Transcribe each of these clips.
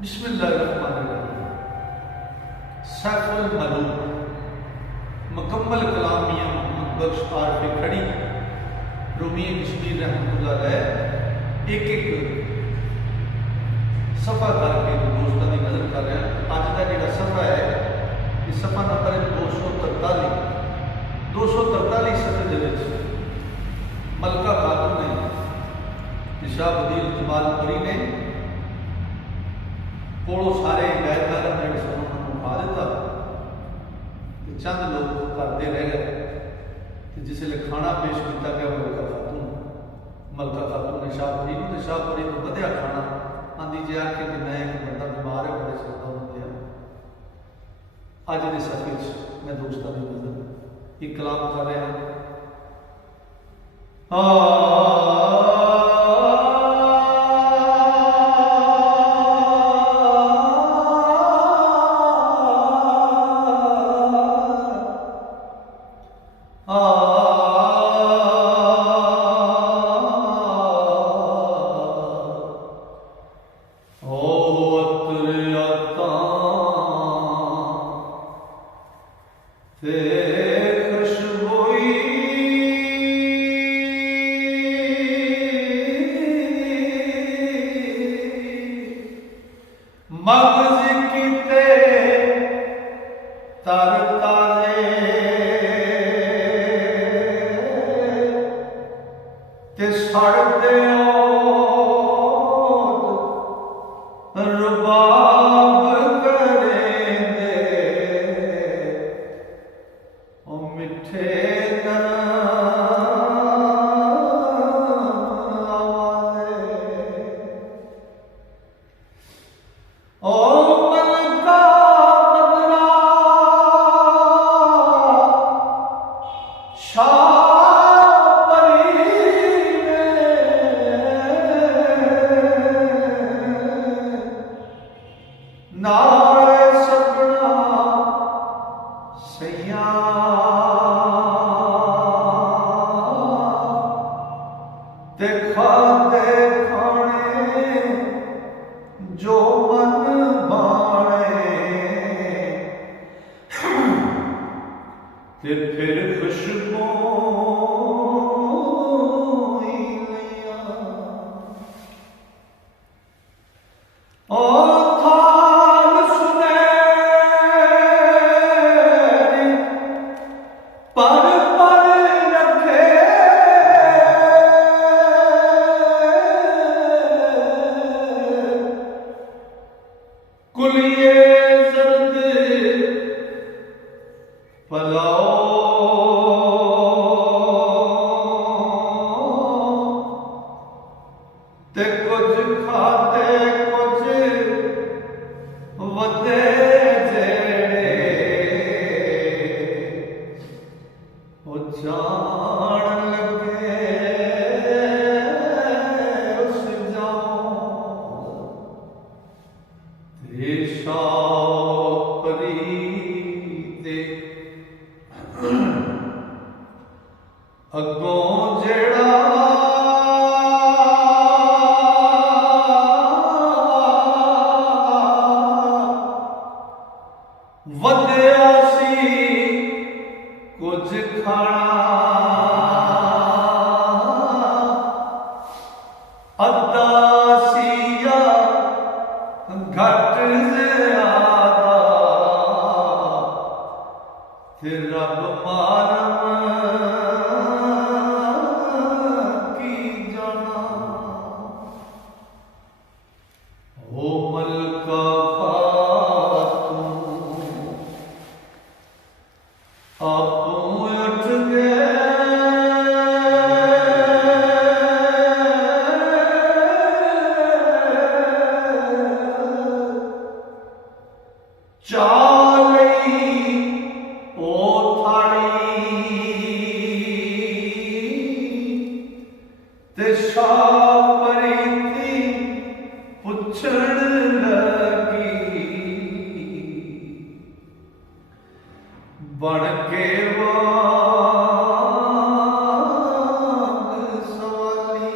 बिस्मिल्लाहिर्रहमानिर्रहीम। सैफुल मलूक मुकम्मल कलाम मियां मोहम्मद बख्श आरफी खड़ी रूमी कश्मीर रहमतुल्लाह अलैह एक एक सफ़ा करके दोस्तों की नज़र कर रहे हैं। अज का जो सफ़ा है ये सफ़ा नंबर 243 सफ़े मलका खातून ने शाह बदील जमालपुरी ने कोलों सारे गैरदार ने पा दिता। चंद लोग करते रह गए। जिसले खाना पेश किया गया मलका खातून ने शाह बदील तो शाह बदील को बढ़िया खाना आँधी जी आके कि मैं एक बंदा बीमार है बड़े सकता हूँ लिया। अज के सफे मैं दोस्तों की नजर एक कलाम कर रहा मगज किते तर ताले ते सड़ते रुबाब करेंदे ओ मिठे जो मन बाणे ते फिर खुशबू कुलिए जर्द पलाओ ते कुछ खाते कुछ वदे जेड़े ओ जान लगे उस जाओ अगों जेड़ा वधिया सी कुछ खाना अद्धा सिया घट ज्यादा फिर रब मालम की जाना। ओ मलका खातून आपू उठ गए चाली ओ थाड़ी ते शाह परी पुछण लगी बन के वांग सवाली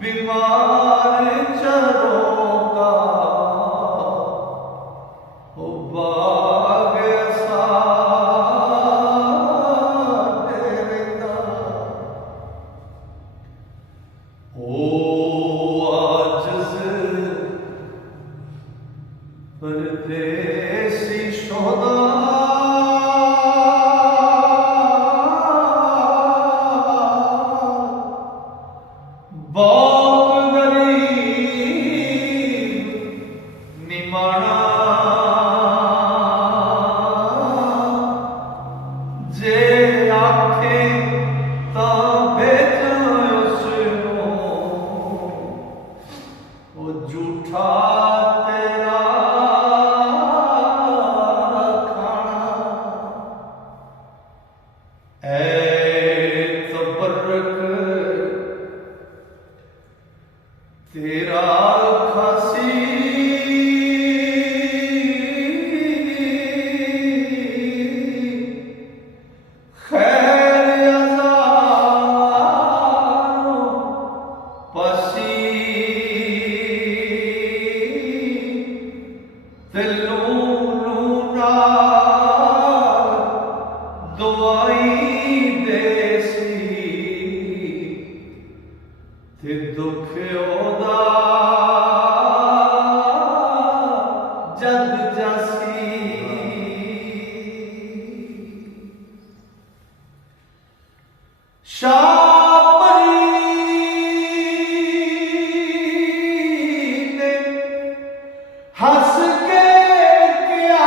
बीमार चरों का ओ बाग सारेगा ओ आजिज़ परदेसी शोदा बहुत गरीब निमाणा जे आखे ता भेजा उसको वो झूठा तेरा खाना ऐ तबर्रक तेरा खासी खैर अज़ारों पसी लूना दुआई देसी ते दुख ओदा जद जासी शापरी ने हंस के क्या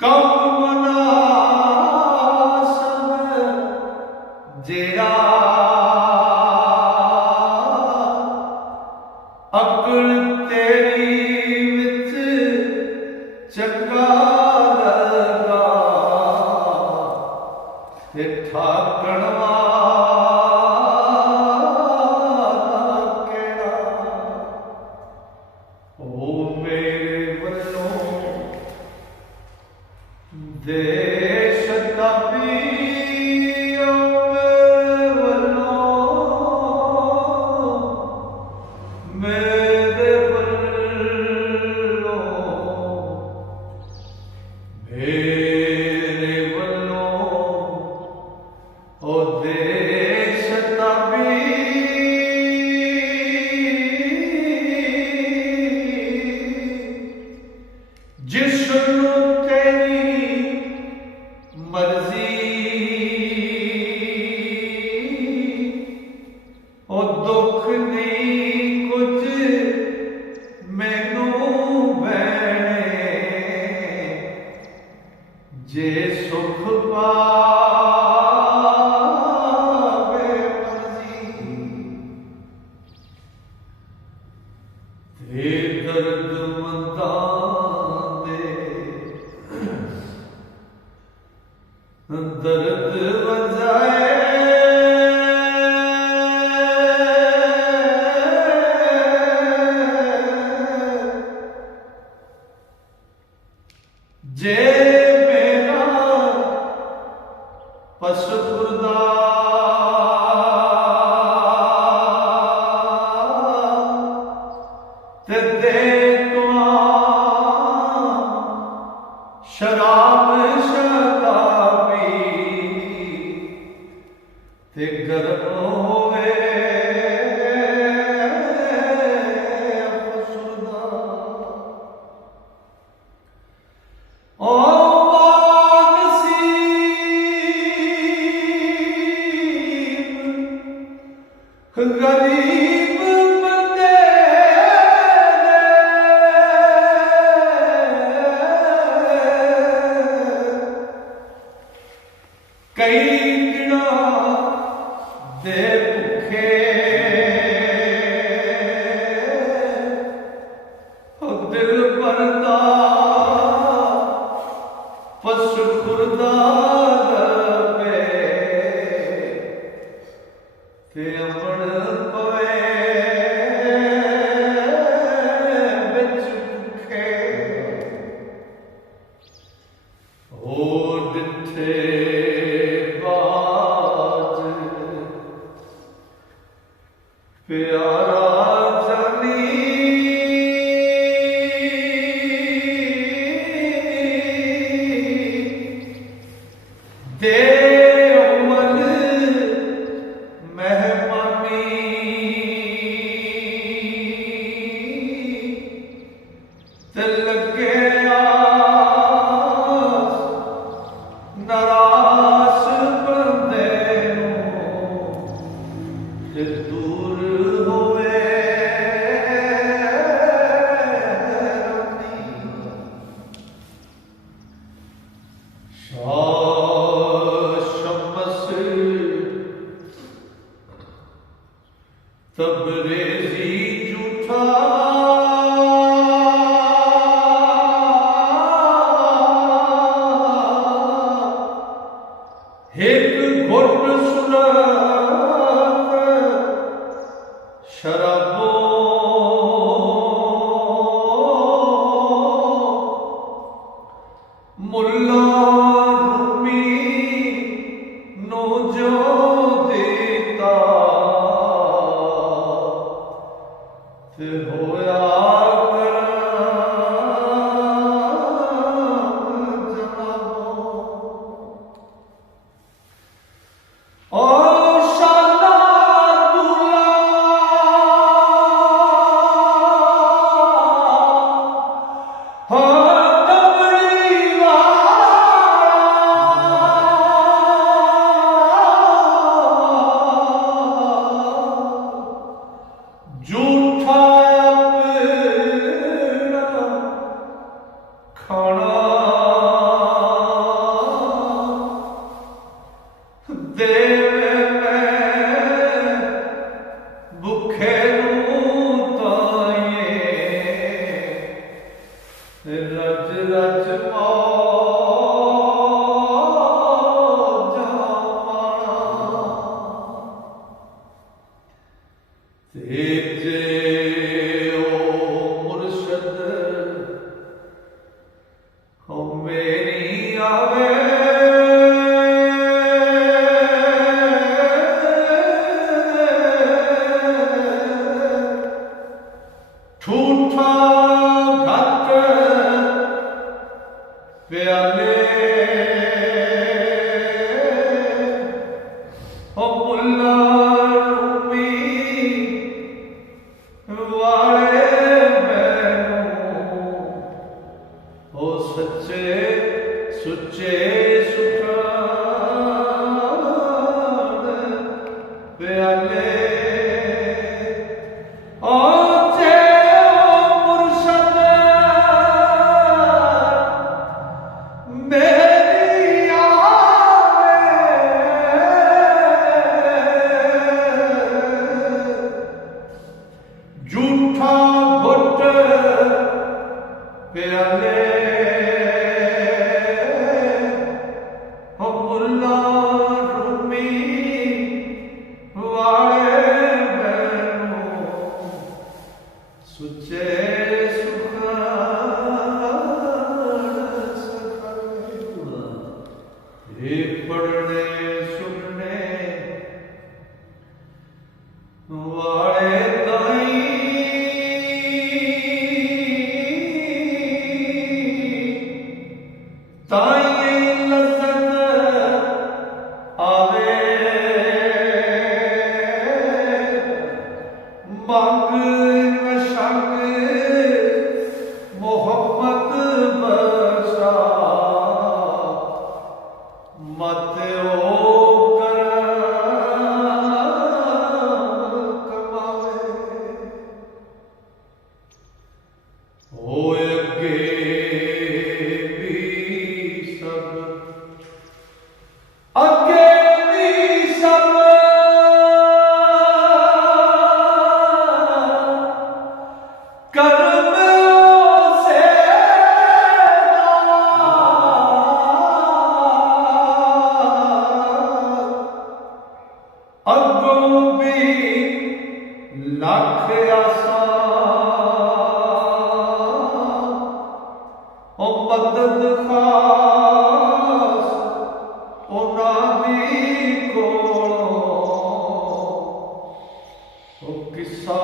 कब मना जेड़ा अकल तेरी विच चंगा लगा ते ठाकण वाला केड़ा ओ मेरे वल्लों देश तापी मेरे वल्लों ओ देश तापी जिसनू तेरी मर्जी ओ दुख नहीं कुछ मैनू बैणे जे सुख पावे मर्जी ते दर्द दर्द बजाए जे मेरा पसुर्दा ते दे तुआ शराब शताबी ते गर्म होवे अफसुर्दा ओ नसीब गरीब बंदे कई दिना दे भुखे दिल भरदा पशु खुरदा पे ते अमन पवे बिच भुखे सके आस नारास बंदे ते दूर होवे शमस तबरेजी झूठा एक घुट सुरत शराबो मुल्ला रूमी नो जो देता ते होया झूठा खाना देवे मैं भुखे ताये रज रज तेजे ओ मुर्शद हो मेरी आवे ठूठा घट प्याले हो मुल्ला वाले मैनू ओ सच्चे सुच्चे सुखान प्याले ओ जे मुर्शद मेरी आवे झूठा घुट प्याले हो मुल्ला रूमी वाले मैनू सुचे सुखान सखावे पढ़ने सुनने वाले ताई लज़्ज़त आवे मंग शक मोहब्बत बसा मत ओ कमावे होए अगे अगे भी सब कर्म से अगों भी लख आसा ओ मदद खास किस्सा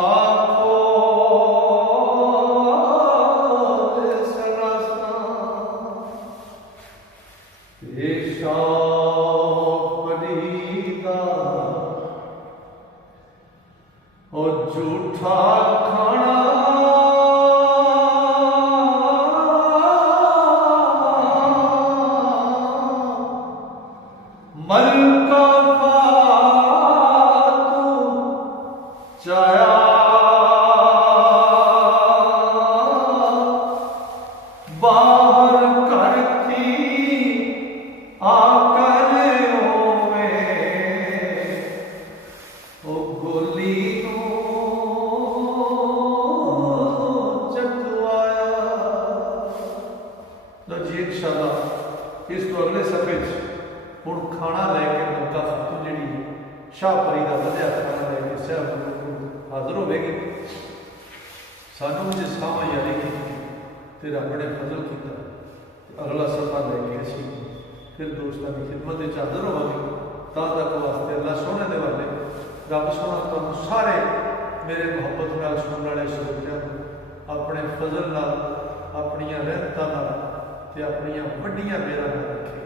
और झूठा खाना बाहर घर थी आकर होवे ओ गोली चकवाया। लो जी इंशाअल्लाह इस तो अगले सफे हुण खाना लैके मलका खातून जी शाहपरी का वधिया खाना लैके साहब हाजिर होगी। सानू भी सावा यारी की तो रब ने फजल किया अगला सफा लैके असी फिर दोस्तों की खिदमत हाजिर होवांगे। तद तक वास्ते अल्लाह सोहने के वाले रब सोहना तुहानू सारे मेरे मुहब्बत नाल सुनने वाले श्रोतियां अपने फजल नाल अपनियां रहमतां नाल ते अपनियां वड्डियां मेहरां नाल रखे।